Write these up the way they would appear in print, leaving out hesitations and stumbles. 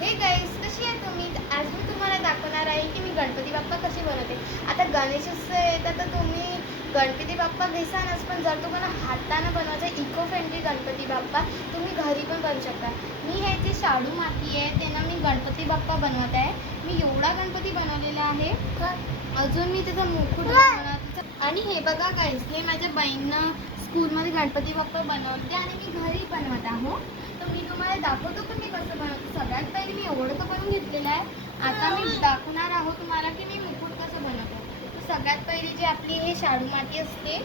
Hey guys, कशी आहे तुम्ही? आज मी तुम्हाला दाखवणार आहे की मी गणपती बाप्पा कशी बनवते. आता गणेशोत्सव येतात तर तुम्ही गणपती बाप्पा घेसालच, पण जर तुम्हाला हाताने बनवायचा इको फ्रेंडली गणपती बाप्पा तुम्ही घरी पण बनवू शकता. मी हे जे शाडू माती आहे त्यानं मी गणपती बाप्पा बनवत आहे. मी एवढा गणपती बनवलेला आहे. अजून मी त्याचा मुकुट बनवते. आणि हे बघा गाईस, हे माझ्या बहिणीनं स्कूलमध्ये गणपती बाप्पा बनवते आणि मी घरी बनवत आहो. तर मी तुम्हाला दाखवतो की मी कसं बनवतो. सगळ्यात पहिले मी एवढं तर बनवून घेतलेलं आहे. आता मी दाखवणार आहो तुम्हाला की मी मुकुट कसं बनवतो. तर सगळ्यात पहिली जी आपली हे शाडू माती असते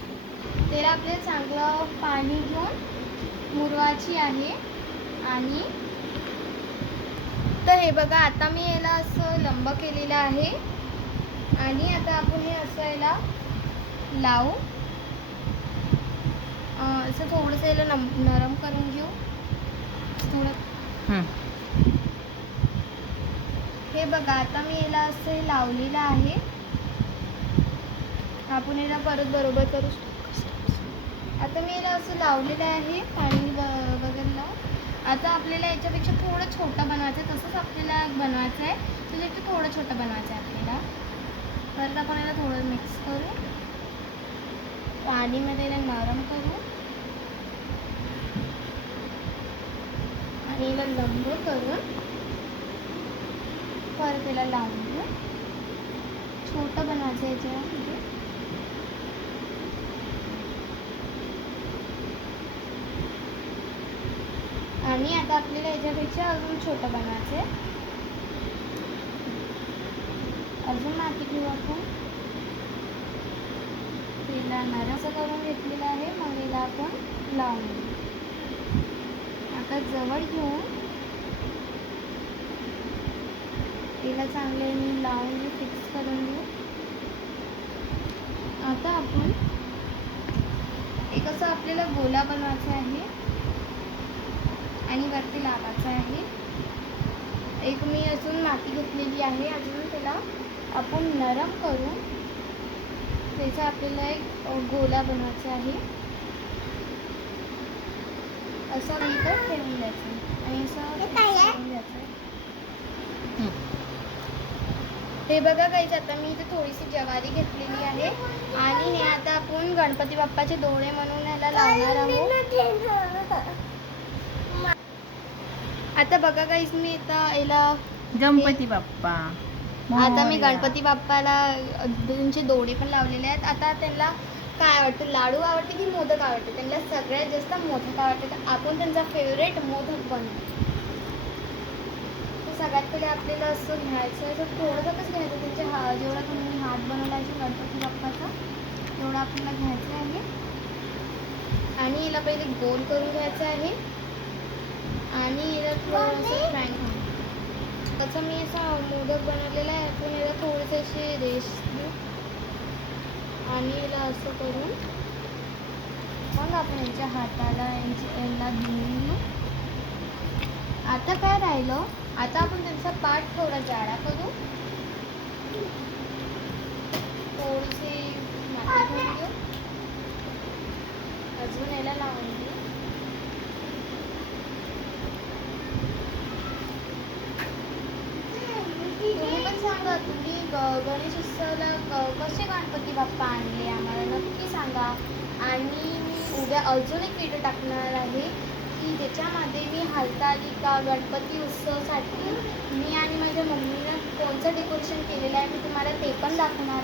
त्याला आपल्याला चांगलं पाणी घेऊन मुरवायची आहे. आणि तर हे बघा, आता मी याला असं लंब केलेलं आहे आणि आता आपण हे असं याला लावू. असं थोडंसं याला नरम करून घेऊ थोडं. हे बघा, आता मी याला असं लावलेलं आहे. आपण याला परत बरोबर करू. आता मी याला असं लावलेलं आहे पाणी वगैरे लावून. आता आपल्याला याच्यापेक्षा थोडं छोटं बनवायचं आहे. तसंच आपल्याला बनवायचं आहे, त्याच्यापेक्षा थोडं छोटं बनवायचं आहे आपल्याला. परत आपण याला थोडं मिक्स करू, पाणीमध्ये याला नरम करू आणि याला लंब करून परत याला लावून घेऊ. छोटं बनवायचं आहे याच्यामध्ये. आणि आता आपल्याला याच्यापेक्षा अजून छोटं बनवायचं आहे. अजून माती घेऊ आपण. याला नरम करून घेतलेलं आहे. मग याला आपण लावून घेऊ. आता जवळ घेऊन याला चांगले मी लावून घेऊ, फिक्स करून घेऊ. आता आपण एक असं आपल्याला गोला बनवायचा आहे आणि वरती लावायचं आहे. एक मी अजून माती घेतलेली आहे. अजून त्याला आपण नरम करून त्याचा आपल्याला एक गोला बनवायचा आहे. असं इथं ठेवून द्यायचं आणि असं करून द्यायचं. हे बघा गाईस, आता मी इथे थोडीशी ज्वारी घेतलेली आहे आणि हे आता आपण गणपती बाप्पाचे डोळे म्हणून याला लावणार आहोत. आता बघा गाईस, मी आता याला गणपती बाप्पा, आता मी गणपती बाप्पाला त्यांचे डोळे पण लावलेले आहेत. आता त्यांना काय आवडतं, लाडू आवडते की मोदक आवडते? त्यांना सगळ्यात जास्त मोदक आवडते. तर आपण त्यांचा फेवरेट मोदक बनवू. तर सगळ्यात पहिले आपल्याला असं घ्यायचं आहे. असं थोडंसं कसं घ्यायचं, त्यांचे जेवढा तुम्ही हात बनवला आहे गणपती बाप्पाचा तेवढा आपल्याला घ्यायचं आहे. आणि याला पहिले गोल करून घ्यायचं आहे आणि याला थोडंसं फ्राय करू. असं मी असा मोदक बनवलेला आहे. आपण याला थोडेसे असे रेश देऊ आणि याला असं करून मग आपण यांच्या हाताला याला धुवून घेऊ. आता काय राहिलं, आता आपण त्यांचा पाठ थोडा जाडा करू. थोडीशी माती घेऊन घेऊ, अजून याला लावून घेऊ. तुम्ही पण सांगा, तुम्ही गणेश उत्सवाला कसे गणपती बाप्पा आणले आम्हाला नक्की सांगा. आणि मी उद्या अजून एक व्हिडिओ टाकणार आहे की ज्याच्यामध्ये मी हरतालिका गणपती उत्सवासाठी मी आणि माझ्या मम्मीनं कोणतं डेकोरेशन केलेलं आहे मी तुम्हाला ते पण दाखवणार.